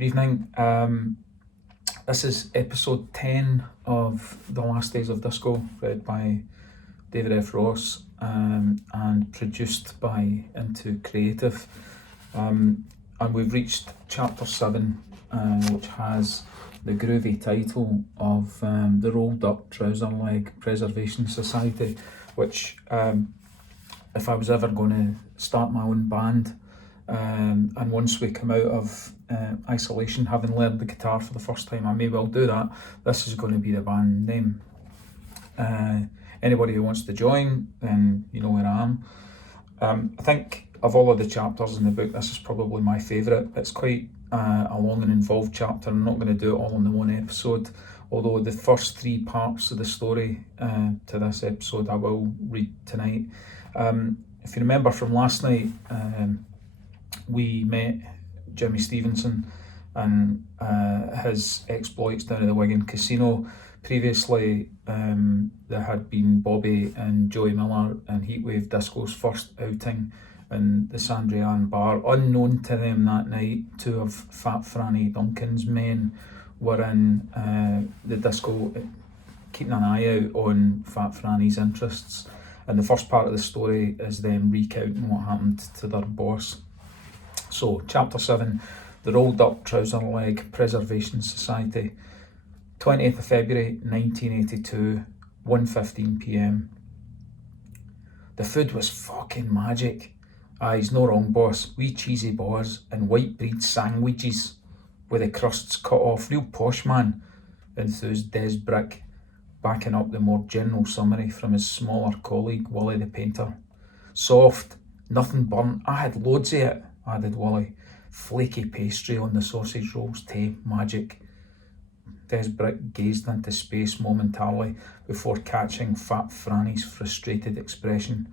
Good evening. This is episode 10 of The Last Days of Disco, read by David F. Ross and produced by Into Creative. And we've reached chapter 7, which has the groovy title of The Rolled Up Trouser Leg Preservation Society, which if I was ever going to start my own band, and once we come out of isolation, having learned the guitar for the first time, I may well do that. This is going to be the band name. Anybody who wants to join, then you know where I am. I think of all of the chapters in the book, this is probably my favourite. It's quite a long and involved chapter. I'm not going to do it all in the one episode, although the first 3 parts of the story to this episode I will read tonight. If you remember from last night, we met Jimmy Stevenson and his exploits down at the Wigan Casino. Previously, there had been Bobby and Joey Miller and Heatwave Disco's first outing in the Sandrian bar. Unknown to them that night, 2 of Fat Franny Duncan's men were in the disco, keeping an eye out on Fat Franny's interests. And the first part of the story is them recounting what happened to their boss. So, chapter 7, The Rolled Up Trouser Leg Preservation Society, 20th of February 1982, 1:15 p.m. The food was fucking magic. He's no wrong, boss. Wee cheesy bars and white bread sandwiches with the crusts cut off. Real posh, man, enthused Des Brick, backing up the more general summary from his smaller colleague, Wullie the painter. Soft, nothing burnt. I had loads of it, added Wullie. Flaky pastry on the sausage rolls, magic. Des Brick gazed into space momentarily before catching Fat Franny's frustrated expression.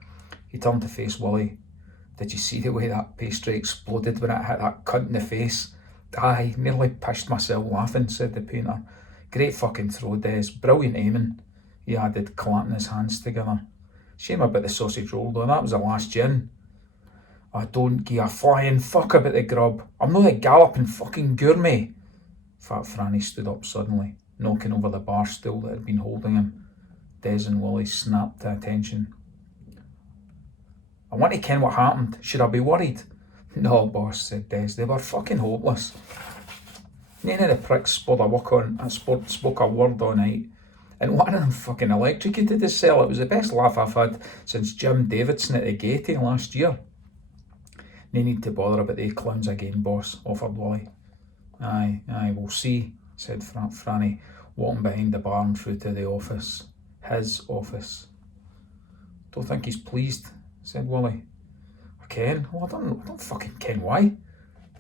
He turned to face Wullie. Did you see the way that pastry exploded when it hit that cunt in the face? Aye, nearly pissed myself laughing, said the painter. Great fucking throw, Des. Brilliant aiming, he added, clapping his hands together. Shame about the sausage roll, though. That was the last gin. I don't give a flying fuck about the grub. I'm not a galloping fucking gourmet. Fat Franny stood up suddenly, knocking over the bar stool that had been holding him. Des and Wullie snapped to attention. I want to ken what happened. Should I be worried? No, boss, said Des. They were fucking hopeless. None of the pricks spoke a word all night, and one of them fucking electrocuted his cell. It was the best laugh I've had since Jim Davidson at the Gaiety last year. No need to bother about the clowns again, boss, offered Wullie. Aye, we'll see, said Franny, walking behind the bar and through to the office. His office. Don't think he's pleased, said Wullie. I ken? Well, I don't fucking ken why.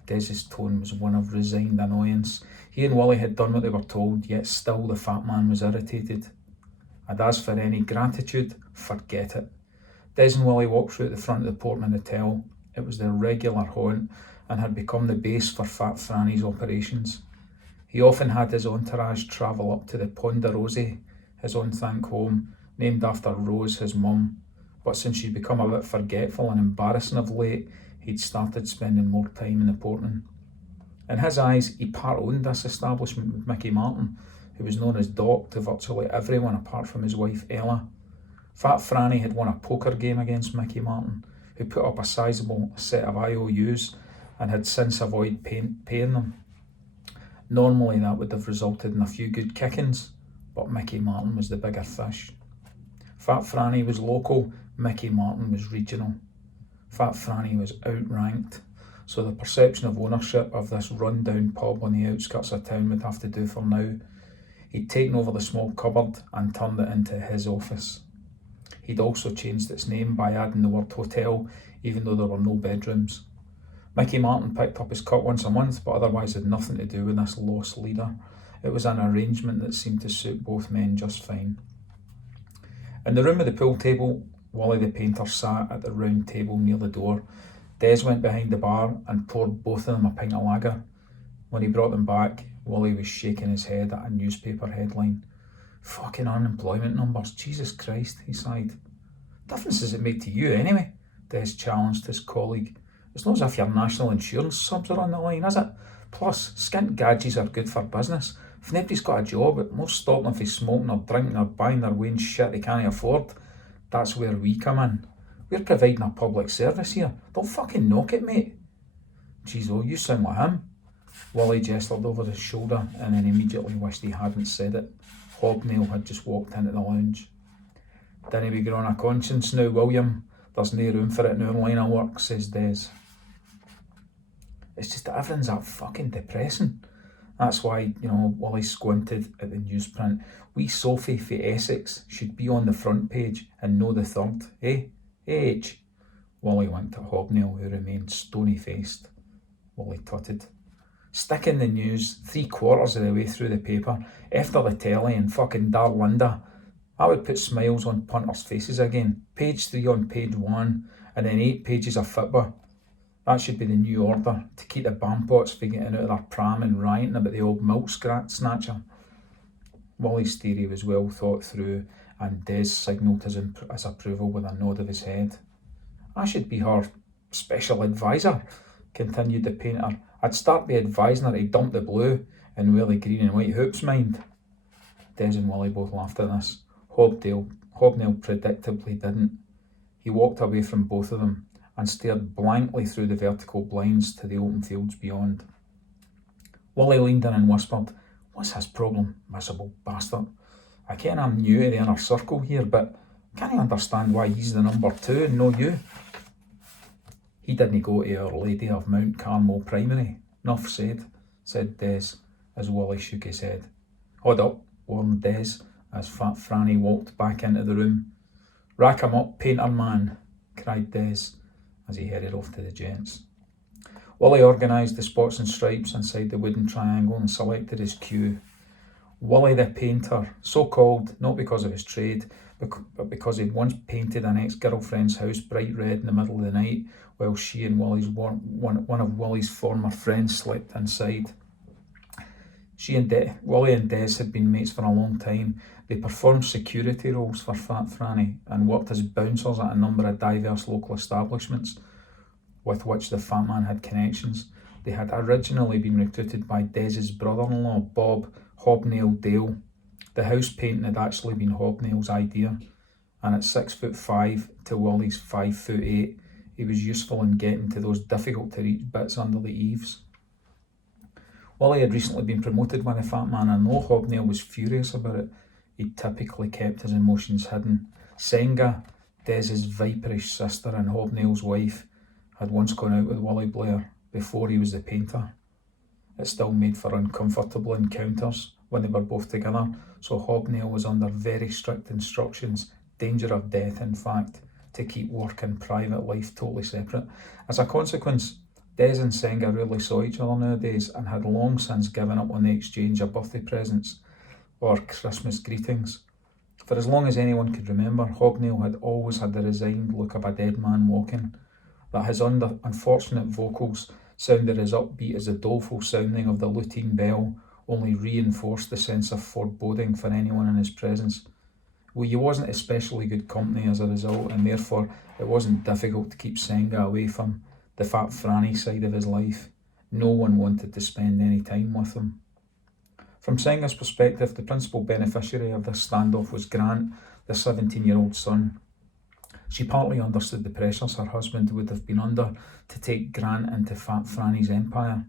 Des's tone was one of resigned annoyance. He and Wullie had done what they were told, yet still the fat man was irritated. And as for any gratitude, forget it. Des and Wullie walked through at the front of the Portman Hotel. It was their regular haunt and had become the base for Fat Franny's operations. He often had his entourage travel up to the Ponderosa, his on-thank home, named after Rose, his mum. But since she'd become a bit forgetful and embarrassing of late, he'd started spending more time in the Portman. In his eyes, he part-owned this establishment with Mickey Martin, who was known as Doc to virtually everyone apart from his wife Ella. Fat Franny had won a poker game against Mickey Martin, who put up a sizable set of IOUs and had since avoided paying them. Normally that would have resulted in a few good kickings, but Mickey Martin was the bigger fish. Fat Franny was local, Mickey Martin was regional. Fat Franny was outranked, so the perception of ownership of this run-down pub on the outskirts of town would have to do for now. He'd taken over the small cupboard and turned it into his office. He'd also changed its name by adding the word hotel, even though there were no bedrooms. Mickey Martin picked up his cut once a month, but otherwise had nothing to do with this lost leader. It was an arrangement that seemed to suit both men just fine. In the room with the pool table, Wullie the painter sat at the round table near the door. Des went behind the bar and poured both of them a pint of lager. When he brought them back, Wullie was shaking his head at a newspaper headline. Fucking unemployment numbers, Jesus Christ, he sighed. Difference does it make to you anyway? Des challenged his colleague. It's not as if your national insurance subs are on the line, is it? Plus, skint gadgets are good for business. If nobody's got a job, it must stop them from smoking or drinking or buying their way shit they can't afford. That's where we come in. We're providing a public service here. Don't fucking knock it, mate. Jeez, oh, you sound like him. Wullie gestured over his shoulder and then immediately wished he hadn't said it. Hobnail had just walked into the lounge. Dinna be growing a conscience now, William. There's no room for it in our line of work, says Des. It's just that everything's that fucking depressing. That's why, Wullie squinted at the newsprint. Wee Sophie for Essex should be on the front page and no the third, eh? H. Wullie winked at Hobnail, who remained stony-faced. Wullie tutted. Stick in the news 3/4 of the way through the paper, after the telly and fucking Darlinda. I would put smiles on punters' faces again. Page 3 on page 1, and then 8 pages of football. That should be the new order, to keep the bampots from getting out of their pram and rioting about the old milk snatcher. Wullie's theory was well thought through, and Des signalled his approval with a nod of his head. I should be her special advisor, continued the painter. I'd start by advising her to dump the blue and wear the green and white hoops, mind. Des and Wullie both laughed at this. Hobnail predictably didn't. He walked away from both of them and stared blankly through the vertical blinds to the open fields beyond. Wullie leaned in and whispered, "What's his problem, miserable bastard? I ken I'm new to the inner circle here, but can't I understand why he's the number 2 and no you?" He didn't go to Our Lady of Mount Carmel Primary. Nuff said Des, as Wullie shook his head. "Hold up," warned Des, as Fat Franny walked back into the room. "Rack him up, painter man," cried Des, as he headed off to the gents. Wullie organised the spots and stripes inside the wooden triangle and selected his cue. Wullie the painter, so called not because of his trade, but because he'd once painted an ex-girlfriend's house bright red in the middle of the night while she and one of Wullie's former friends slept inside. Wullie and Des had been mates for a long time. They performed security roles for Fat Franny and worked as bouncers at a number of diverse local establishments with which the fat man had connections. They had originally been recruited by Des's brother-in-law, Bob Hobnail Dale. The house painting had actually been Hobnail's idea, and at 6'5" to Wullie's 5'8", he was useful in getting to those difficult-to-reach bits under the eaves. Wullie had recently been promoted by the fat man, and though Hobnail was furious about it, he typically kept his emotions hidden. Senga, Des's viperish sister and Hobnail's wife, had once gone out with Wullie Blair before he was the painter. It still made for uncomfortable encounters when they were both together, so Hobnail was under very strict instructions, danger of death in fact, to keep work and private life totally separate. As a consequence, Des and Senga rarely saw each other nowadays and had long since given up on the exchange of birthday presents or Christmas greetings. For as long as anyone could remember, Hobnail had always had the resigned look of a dead man walking. That his unfortunate vocals sounded as upbeat as the doleful sounding of the lutein bell only reinforced the sense of foreboding for anyone in his presence. He wasn't especially good company as a result, and therefore it wasn't difficult to keep Senga away from the Fat Franny side of his life. No one wanted to spend any time with him. From Senga's perspective, the principal beneficiary of this standoff was Grant, the 17-year-old son. She partly understood the pressures her husband would have been under to take Grant into Fat Franny's empire.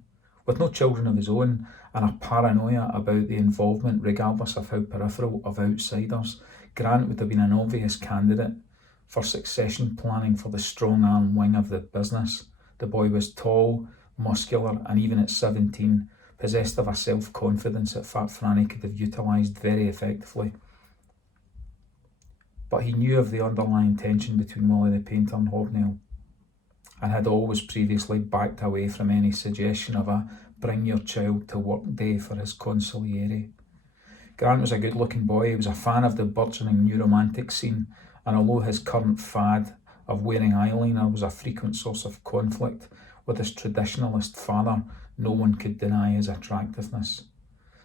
With no children of his own and a paranoia about the involvement, regardless of how peripheral, of outsiders, Grant would have been an obvious candidate for succession planning for the strong-arm wing of the business. The boy was tall, muscular, and even at 17, possessed of a self-confidence that Fat Franny could have utilised very effectively. But he knew of the underlying tension between Wullie the painter and Hobnail, and had always previously backed away from any suggestion of a bring your child to work day for his consigliere. Grant was a good-looking boy. He was a fan of the burgeoning new romantic scene, and although his current fad of wearing eyeliner was a frequent source of conflict with his traditionalist father, no one could deny his attractiveness.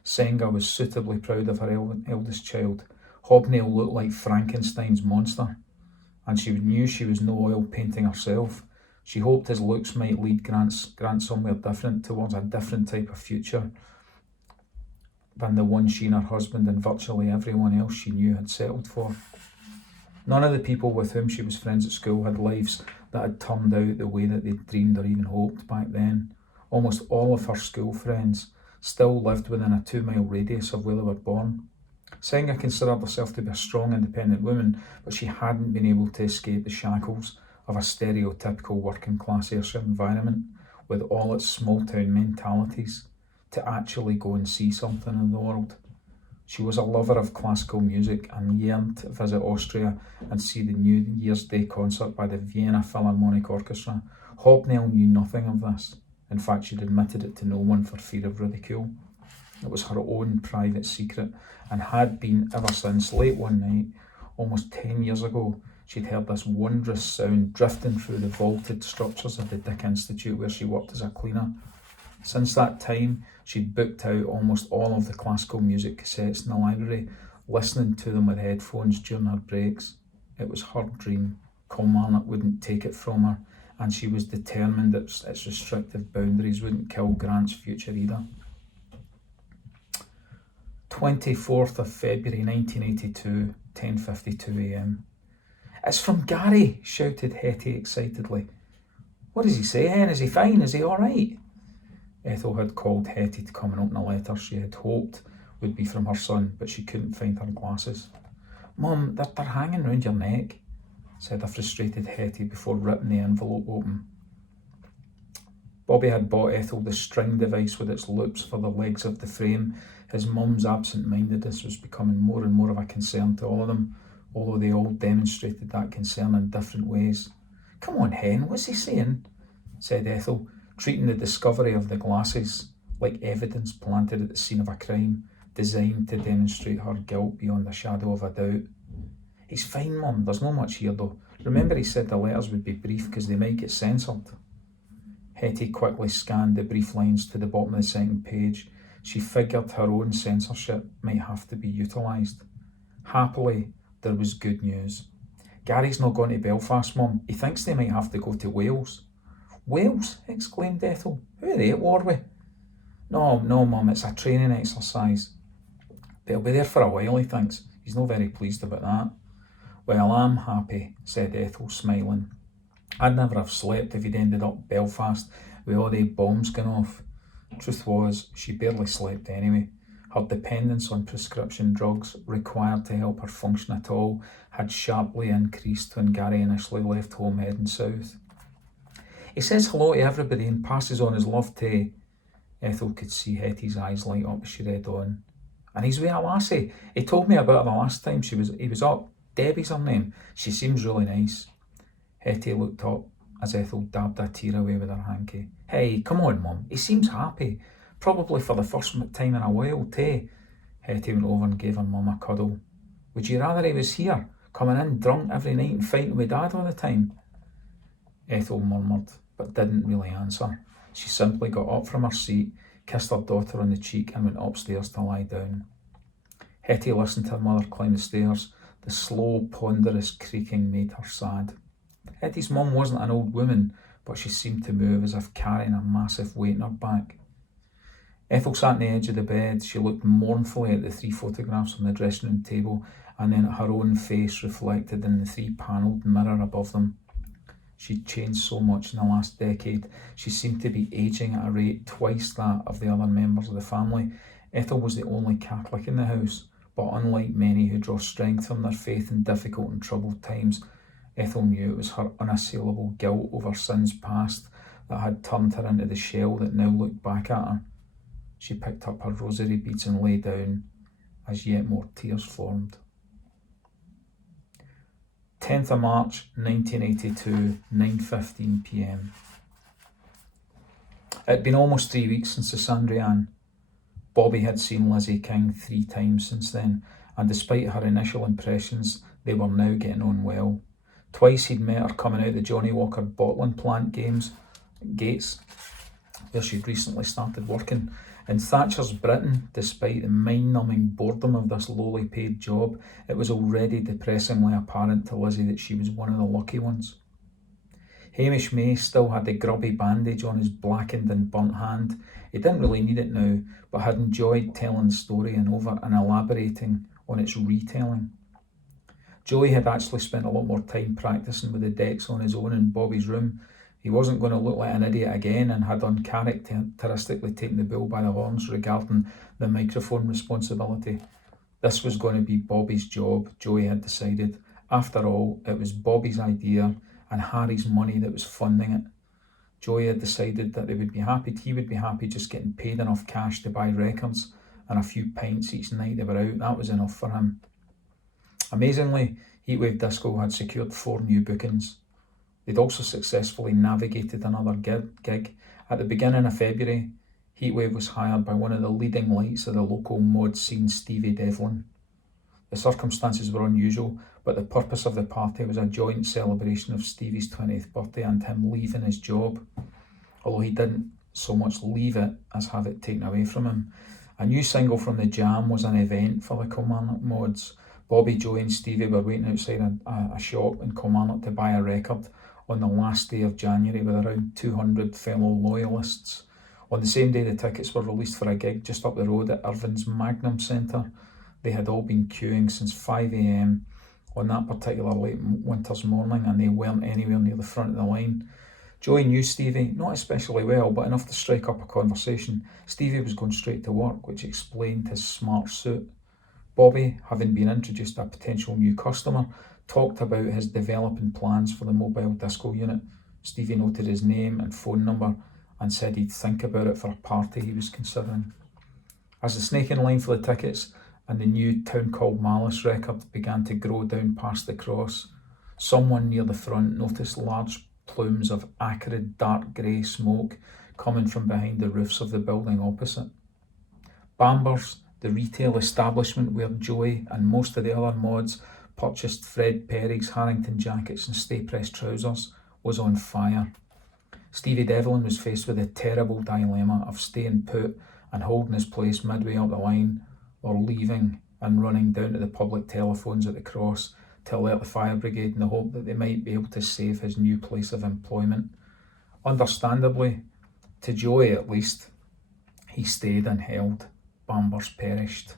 Senga was suitably proud of her eldest child. Hobnail looked like Frankenstein's monster, and she knew she was no oil painting herself, She hoped his looks might lead Grant somewhere different, towards a different type of future than the one she and her husband and virtually everyone else she knew had settled for. None of the people with whom she was friends at school had lives that had turned out the way that they'd dreamed or even hoped back then. Almost all of her school friends still lived within a 2-mile radius of where they were born. Senga considered herself to be a strong, independent woman, but she hadn't been able to escape the shackles of a stereotypical working-class Ayrshire environment with all its small-town mentalities to actually go and see something in the world. She was a lover of classical music and yearned to visit Austria and see the New Year's Day concert by the Vienna Philharmonic Orchestra. Hobnail knew nothing of this. In fact, she'd admitted it to no one for fear of ridicule. It was her own private secret, and had been ever since. Late one night, almost 10 years ago, she'd heard this wondrous sound drifting through the vaulted structures of the Dick Institute where she worked as a cleaner. Since that time, she'd booked out almost all of the classical music cassettes in the library, listening to them with headphones during her breaks. It was her dream. Kilmarnock wouldn't take it from her, and she was determined that its restrictive boundaries wouldn't kill Grant's future either. 24th of February 1982, 10:52 a.m. "It's from Gary," shouted Hettie excitedly. "What does he say, Hen? Is he fine? Is he all right?" Ethel had called Hettie to come and open a letter she had hoped would be from her son, but she couldn't find her glasses. "Mum, they're hanging round your neck," said a frustrated Hettie before ripping the envelope open. Bobby had bought Ethel the string device with its loops for the legs of the frame. His mum's absent-mindedness was becoming more and more of a concern to all of them, although they all demonstrated that concern in different ways. "Come on, Hen, what's he saying?" said Ethel, treating the discovery of the glasses like evidence planted at the scene of a crime, designed to demonstrate her guilt beyond a shadow of a doubt. "He's fine, Mum. There's not much here, though. Remember he said the letters would be brief because they might get censored." Hettie quickly scanned the brief lines to the bottom of the second page. She figured her own censorship might have to be utilised. Happily, there was good news. "Gary's not gone to Belfast, Mum. He thinks they might have to go to Wales." "Wales?" exclaimed Ethel. "Who are they at war with?" No, Mum, it's a training exercise. But he'll be there for a while, he thinks. He's not very pleased about that." "Well, I'm happy," said Ethel, smiling. "I'd never have slept if he'd ended up Belfast with all the bombs going off." Truth was, she barely slept anyway. Her dependence on prescription drugs, required to help her function at all, had sharply increased when Gary initially left home heading south. "He says hello to everybody and passes on his love to..." Ethel could see Hettie's eyes light up as she read on. "And he's with a lassie. He told me about her the last time he was up. Debbie's her name. She seems really nice." Hettie looked up as Ethel dabbed a tear away with her hanky. "Hey, come on, Mum. He seems happy. Probably for the first time in a while, too." Hettie went over and gave her mum a cuddle. "Would you rather he was here, coming in drunk every night and fighting with Dad all the time?" Ethel murmured, but didn't really answer. She simply got up from her seat, kissed her daughter on the cheek and went upstairs to lie down. Hettie listened to her mother climb the stairs. The slow, ponderous creaking made her sad. Hettie's mum wasn't an old woman, but she seemed to move as if carrying a massive weight in her back. Ethel sat on the edge of the bed. She looked mournfully at the 3 photographs on the dressing room table and then at her own face reflected in the 3-panelled mirror above them. She'd changed so much in the last decade. She seemed to be ageing at a rate twice that of the other members of the family. Ethel was the only Catholic in the house, but unlike many who draw strength from their faith in difficult and troubled times, Ethel knew it was her unassailable guilt over sins past that had turned her into the shell that now looked back at her. She picked up her rosary beads and lay down, as yet more tears formed. 10th of March 1982, 9:15 p.m. It had been almost 3 weeks since the Sandrian. Bobby had seen Lizzie King 3 times since then, and despite her initial impressions, they were now getting on well. Twice he'd met her coming out the Johnny Walker bottling plant gates, where she'd recently started working. In Thatcher's Britain, despite the mind-numbing boredom of this lowly paid job, it was already depressingly apparent to Lizzie that she was one of the lucky ones. Hamish May still had the grubby bandage on his blackened and burnt hand. He didn't really need it now, but had enjoyed telling the story and elaborating on its retelling. Joey had actually spent a lot more time practicing with the decks on his own in Bobby's room. He wasn't going to look like an idiot again, and had uncharacteristically taken the bull by the horns regarding the microphone responsibility. This was going to be Bobby's job, Joey had decided. After all, it was Bobby's idea and Harry's money that was funding it. Joey had decided that he would be happy just getting paid enough cash to buy records and a few pints each night they were out. That was enough for him. Amazingly, Heatwave Disco had secured 4 new bookings. They'd also successfully navigated another gig. At the beginning of February, Heatwave was hired by one of the leading lights of the local mod scene, Stevie Devlin. The circumstances were unusual, but the purpose of the party was a joint celebration of Stevie's 20th birthday and him leaving his job, although he didn't so much leave it as have it taken away from him. A new single from the Jam was an event for the Kilmarnock mods. Bobby, Joey and Stevie were waiting outside a shop in Kilmarnock to buy a record on the last day of January with around 200 fellow loyalists. On the same day the tickets were released for a gig just up the road at Irvin's Magnum Centre. They had all been queuing since 5 a.m. on that particular late winter's morning, and they weren't anywhere near the front of the line. Joey knew Stevie, not especially well, but enough to strike up a conversation. Stevie was going straight to work, which explained his smart suit. Bobby, having been introduced to a potential new customer, talked about his developing plans for the mobile disco unit. Stevie noted his name and phone number and said he'd think about it for a party he was considering. As the snake in line for the tickets and the new Town Called Malice record began to grow down past the cross, someone near the front noticed large plumes of acrid dark grey smoke coming from behind the roofs of the building opposite. Bamber's, the retail establishment where Joey and most of the other mods purchased Fred Perry's Harrington jackets and stay-pressed trousers, was on fire. Stevie Devlin was faced with the terrible dilemma of staying put and holding his place midway up the line, or leaving and running down to the public telephones at the cross to alert the fire brigade in the hope that they might be able to save his new place of employment. Understandably, to Joey at least, he stayed and held. Bamber's perished.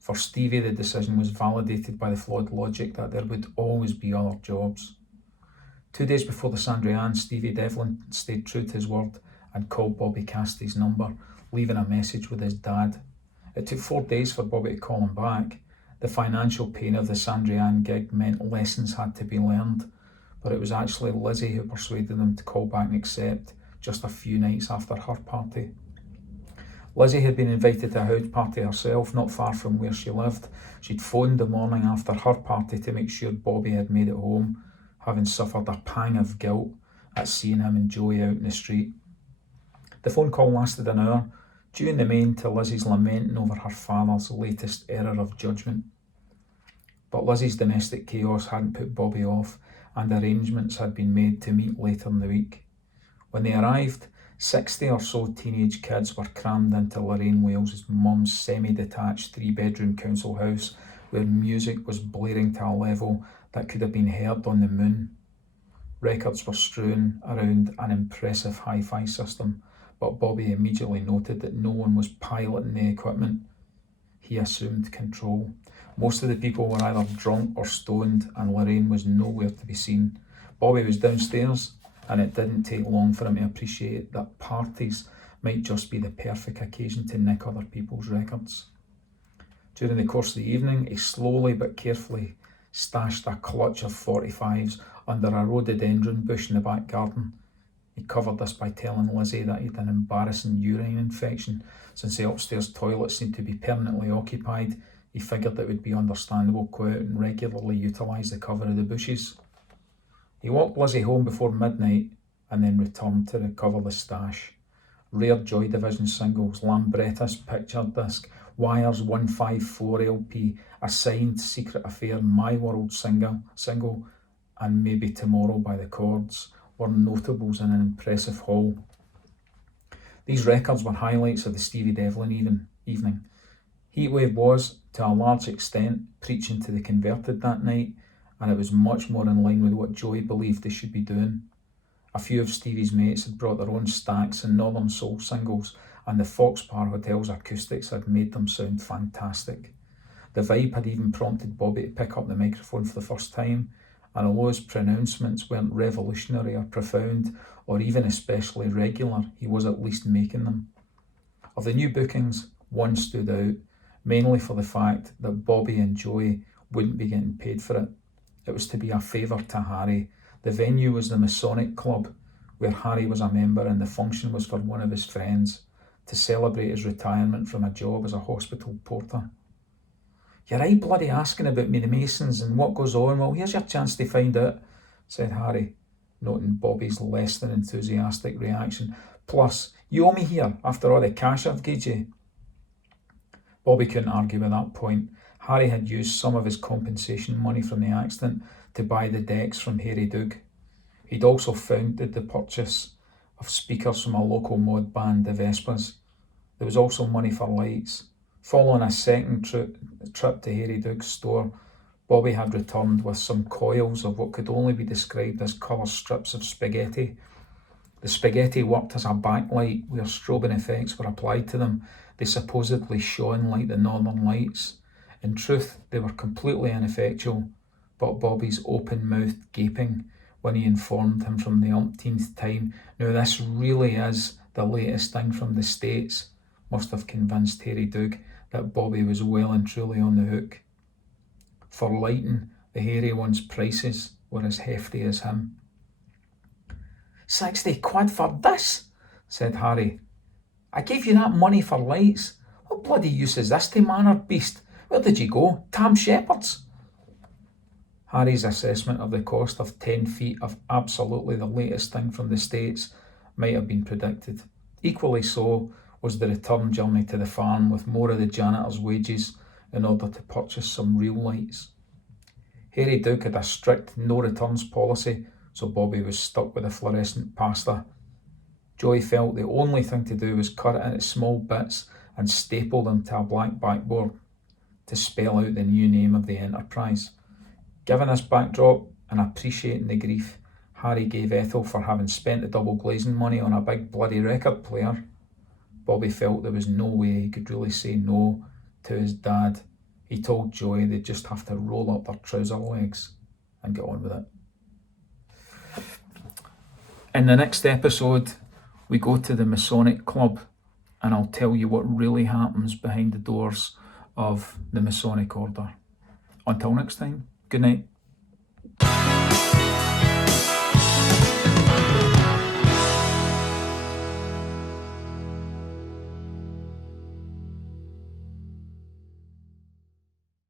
For Stevie, the decision was validated by the flawed logic that there would always be other jobs. 2 days before the Sandrian, Stevie Devlin stayed true to his word and called Bobby Cassidy's number, leaving a message with his dad. It took 4 days for Bobby to call him back. The financial pain of the Sandrian gig meant lessons had to be learned, but it was actually Lizzie who persuaded him to call back and accept just a few nights after her party. Lizzie had been invited to a house party herself, not far from where she lived. She'd phoned the morning after her party to make sure Bobby had made it home, having suffered a pang of guilt at seeing him and Joey out in the street. The phone call lasted an hour, due in the main to Lizzie's lamenting over her father's latest error of judgment. But Lizzie's domestic chaos hadn't put Bobby off, and arrangements had been made to meet later in the week. When they arrived, 60 or so teenage kids were crammed into Lorraine Wales's mum's semi-detached 3-bedroom council house, where music was blaring to a level that could have been heard on the moon. Records were strewn around an impressive hi-fi system, but Bobby immediately noted that no one was piloting the equipment. He assumed control. Most of the people were either drunk or stoned, and Lorraine was nowhere to be seen. Bobby was downstairs, and it didn't take long for him to appreciate that parties might just be the perfect occasion to nick other people's records. During the course of the evening, he slowly but carefully stashed a clutch of 45s under a rhododendron bush in the back garden. He covered this by telling Lizzie that he had an embarrassing urine infection. Since the upstairs toilet seemed to be permanently occupied, he figured it would be understandable to go out and regularly utilise the cover of the bushes. He walked Lizzie home before midnight and then returned to recover the stash. Rare Joy Division singles, Lambrettas picture disc, Wires 154 LP, a signed Secret Affair My World single, and Maybe Tomorrow by the Chords were notables in an impressive haul. These records were highlights of the Stevie Devlin evening. Heatwave was, to a large extent, preaching to the converted that night, and it was much more in line with what Joey believed they should be doing. A few of Stevie's mates had brought their own stacks and Northern Soul singles, and the Foxbar Hotel's acoustics had made them sound fantastic. The vibe had even prompted Bobby to pick up the microphone for the first time, and although his pronouncements weren't revolutionary or profound, or even especially regular, he was at least making them. Of the new bookings, one stood out, mainly for the fact that Bobby and Joey wouldn't be getting paid for it. It was to be a favour to Harry. The venue was the Masonic Club, where Harry was a member, and the function was for one of his friends, to celebrate his retirement from a job as a hospital porter. "You're right bloody asking about me, the Masons, and what goes on. Well, here's your chance to find out," said Harry, noting Bobby's less than enthusiastic reaction. "Plus, you owe me here after all the cash I've given you." Bobby couldn't argue with that point. Harry had used some of his compensation money from the accident to buy the decks from Harry Doug. He'd also funded the purchase of speakers from a local mod band, the Vespas. There was also money for lights. Following a second trip to Harry Doug's store, Bobby had returned with some coils of what could only be described as colour strips of spaghetti. The spaghetti worked as a backlight where strobing effects were applied to them. They supposedly shone like the northern lights. In truth, they were completely ineffectual, but Bobby's open-mouthed gaping when he informed him from the umpteenth time, "Now this really is the latest thing from the States," must have convinced Harry Doug that Bobby was well and truly on the hook. For lighting, the hairy one's prices were as hefty as him. £60 for this," said Harry. "I gave you that money for lights. What bloody use is this to mannered beast? Where did you go? Tam Shepherd's?" Harry's assessment of the cost of 10 feet of absolutely the latest thing from the States might have been predicted. Equally so was the return journey to the farm with more of the janitor's wages in order to purchase some real lights. Harry Doug had a strict no returns policy, so Bobby was stuck with the fluorescent pasta. Joey felt the only thing to do was cut it into small bits and staple them to a black backboard to spell out the new name of the enterprise. Given this backdrop and appreciating the grief Harry gave Ethel for having spent the double glazing money on a big bloody record player, Bobby felt there was no way he could really say no to his dad. He told Joey they'd just have to roll up their trouser legs and get on with it. In the next episode, we go to the Masonic Club, and I'll tell you what really happens behind the doors of the Masonic Order. Until next time, good night.